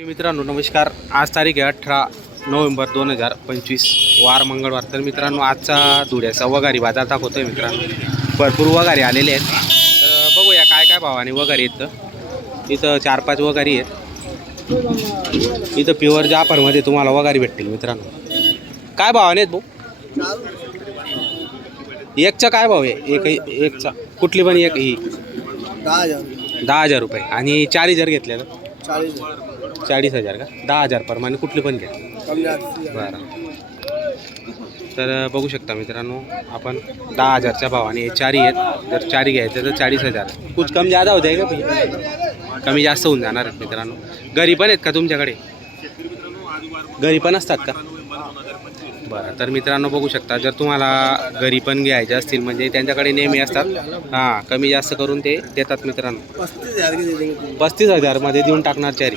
मित्रांनो नमस्कार. आज तारीख आहे अठरा नोव्हेंबर दोन हजार पंचवीस. वार मंगळवार. तर मित्रांनो आजचा धुळ्याचा वगारी बाजार दाखवतोय मित्रांनो. भरपूर वगारी आलेले आहेत. तर बघूया काय काय भावाने वगारी आहेत इथं. चार पाच वगारी आहेत. इथं प्युअर जाफरमध्ये तुम्हाला वगारी भेटतील मित्रांनो. काय भावाने आहेत भाऊ? एकचा काय भाव आहे? एक एकचा. कुठली पण एक ही. दहा हजार. दहा हजार रुपये. आणि चार हजार घेतले ना चाळीस हजार का? दहा हजार प्रमाणे कुठली पण घ्या. बरं. तर बघू शकता मित्रांनो आपण दहा हजारच्या भावाने हे चारी आहेत. जर चारी घ्यायचं तर चाळीस हजार. कुछ कम जादा होत आहे का कमी जास्त होऊन जाणार आहेत मित्रांनो. घरी पण आहेत का तुमच्याकडे? घरी पण असतात का? बरं तर मित्रांनो बघू शकता जर तुम्हाला घरी पण घ्यायचे असतील म्हणजे त्यांच्याकडे नेहमी असतात. हां कमी जास्त करून ते देतात मित्रांनो. पस्तीस हजारमध्ये देऊन टाकणार चारी.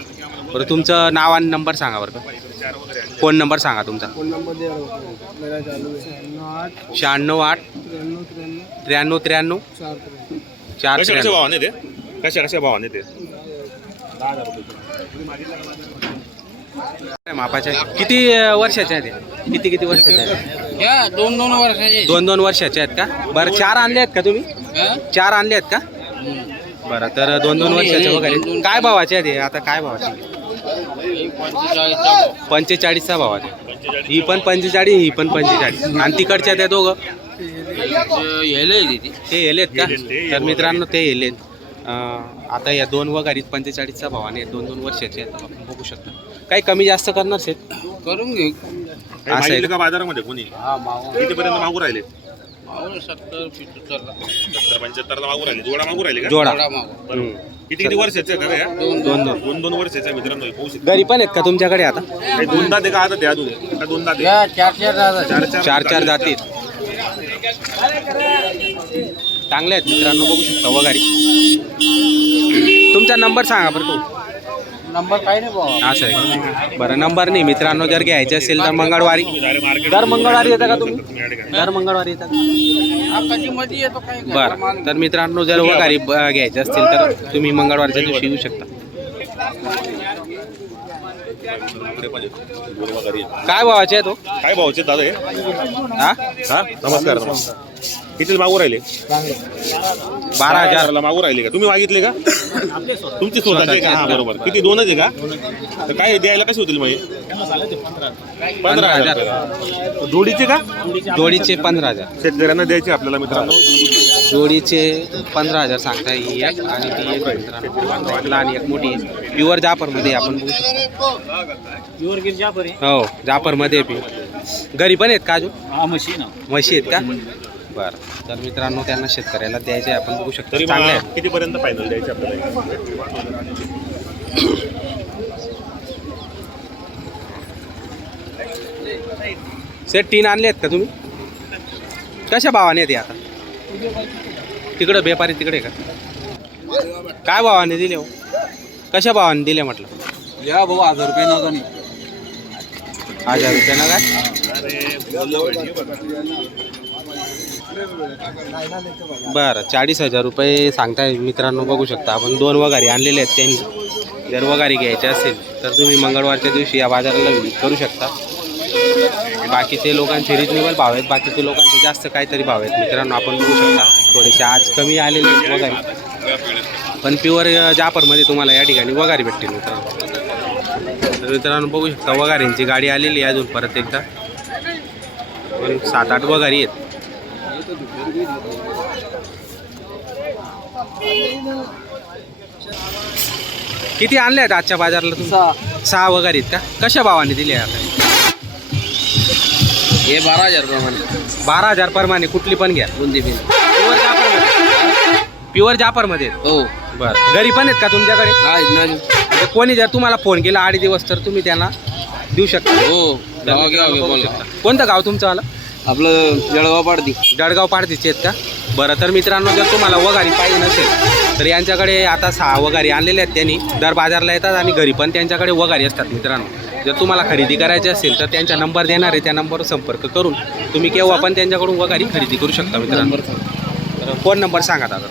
बरं तुमचं नाव आणि नंबर सांगा बरं का. फोन नंबर सांगा तुमचा. फोन नंबर दे रहा मेरा चालू आठ शहाण्णव आठ त्र्याण्णव त्र्याण्णव. चार चार कशा कशा त्र्याण्णव. भावाने ते? कशा कशा भावाने ते? मापाच्या किती अं, वर्षाच्या आहेत? किती किती वर्षाच्या आहेत? या दोन दोन वर्षाचे. दोन दोन वर्षाच्या आहेत का? बरं चार आणले आहेत का तुम्ही? चार आणले आहेत का? बरं तर दोन दोन वर्षाचे वगैरे. काय भावाचे आहेत हे? आता काय भावाचे? पंचेचाळीसचा भावाचे ही पण पंचेचाळीस ही पण पंचेचाळीस. आणि तिकडच्या त्या दोघं? ते येलेत का? तर मित्रांनो ते येलेत. आता या दोन वगारीत पंचेचाळीसचा भावाने आहेत, दोन दोन वर्षाचे आहेत. आपण बघू शकता. काही कमी जास्त करणार शेत करून घेऊ. आहे काही मागितलं का? का बाजारामध्ये कोणी? कितीपर्यंत मागू राहिले. सत्तर सत्तर पंच्याहत्तरला मागू राहिले. जोडा मागू राहिले का? जोडा. किती किती वर्षाचे आहे का रे? दोन दोन दोन. दोन दोन वर्षाचे मित्रांनो पाहू शकता घरी पण आहेत का तुमच्याकडे आता? काही दोन दाते का आता अजून? का दोन दाते चार चार चार चार. चार चार जातील चांगले आहेत मित्रांनो बघू शकता वगारी. तुमचा नंबर सांगा बरं तो. नंबर काही नाही भाऊ. असं आहे बरं नंबर नाही. मित्रांनो जर घ्यायचे असेल तर मंगळवारी दर मंगळवारी येता का तुम्ही? दर मंगळवारी हा येतो काय बरं. तर मित्रांनो जर वगारी ब- घ्यायचे असतील तर तुम्ही मंगळवारच्या दिवशी येऊ शकता. काय भावाचे आहे तो? काय भावाचे दादा हे? हा? हा नमस्कार नमस्कार. किती मागू राहिले? बारा हजार. हजारला मागू राहिले का? तुम्ही मागितले का? तुमची स्वतःची का? हा बरोबर. किती? दोनच आहे का? तर काय द्यायला कशी होतील मग पंधरा हजार. जोडीचे का? जोडीचे पंधरा हजार. शेतकऱ्यांना द्यायचे आपल्याला मित्रांनो. जोडीचे पंधरा हजार सांगता ही एक आणि ती एक मित्रांनो. लहान एक मोठी. प्युअर जाफरमध्ये आपण बघू शकतो. हो जाफरमध्ये घरी पण आहेत का अजून? म्हशी आहेत का? बरं. तर मित्रांनो त्यांना शेतकऱ्याला द्यायचे आपण बघू शकतो. तरी चांगले मला आहे. किती पर्यंत फायनल द्यायचे आपल्याला सेट तीन आणले आहेत का तुम्ही? कशा भावाने येते आता? तिकडं व्यापारी तिकडे का? काय भावाने दिले हो? कशा भावाने दिले म्हटलं? या भाऊ हजार रुपये नका नाही हजार रुपये ना काय बरं चाळीस हजार रुपये सांगताय मित्रांनो बघू शकता. आपण दोन वगारी आणलेले आहेत त्यांनी. जर वगारी घ्यायचे असेल तर तुम्ही मंगळवारच्या दिवशी या बाजाराला विजिट करू शकता. बाकीचे लोकांचे रिजनेबल भाव आहेत बाकीचे लोकांचे जास्त काहीतरी भाव आहेत. मित्रांनो आपण बघू शकता थोडेसे आज कमी आलेले आहेत वगारी पण प्युअर जाफरमध्ये तुम्हाला या ठिकाणी वगारी भेटतील मित्रांनो. तर मित्रांनो बघू शकता वगारींची गाडी आलेली आहे अजून परत एकदा. पण सात आठ वगारी आहेत. किती आणले आहेत आजच्या बाजारला तुम्ही? सहा. वगारी आहेत का? कशा भावाने दिले आता? हे बारा हजार रुपये म्हणे बारा हजार प्रमाणे कुठली पण घ्या. बुंदी बिन प्युअर जाफरमध्ये प्युअर जाफरमध्ये आहेत. हो. बरं. घरी पण आहेत का तुमच्याकडे? म्हणजे कोणी जर तुम्हाला फोन केला आठ दिवस तर तुम्ही त्यांना देऊ शकता. हो. तर गावा मित्रांनो घ्या बघू बोला. शकता. कोणतं गाव तुमचं आलं? आपलं जळगाव पाडती. जळगाव पाडतीचे आहेत का? बरं तर मित्रांनो जर तुम्हाला वगारी पाहिजे नसेल तर यांच्याकडे आता सहा वगारी आणलेले आहेत त्यांनी. दर बाजारला येतात आणि घरी पण त्यांच्याकडे वगारी असतात मित्रांनो. जर तुम्हाला खरेदी करायची असेल तर त्यांचा नंबर देणार आहे त्या नंबरवर संपर्क करून तुम्ही केव्हा पण त्यांच्याकडून वगारी खरेदी करू शकता मित्रांनो. तर फोन नंबर सांगा दादा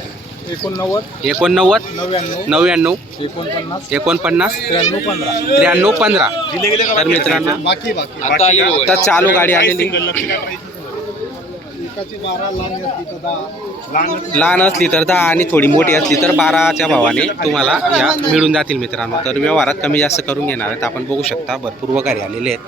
एकोणनव्वद एकोणनव्वद नव्याण्णव नव्याण्णव एकोणपन्नास एकोणपन्नास त्र्याण्णव पंधरा. त्र्याण्णव तर मित्रांनो बाकी बाकी. आता आली तर चालू गाडी आलेली? एकाची बारा लहान असली तर दहा. लहान असली तर दहा आणि थोडी मोठी असली तर बाराच्या भावाने तुम्हाला या मिळून जातील मित्रांनो. तर व्यवहारात कमी जास्त करून घेणार आहेत. आपण बघू शकता भरपूर वगैरे आलेले आहेत.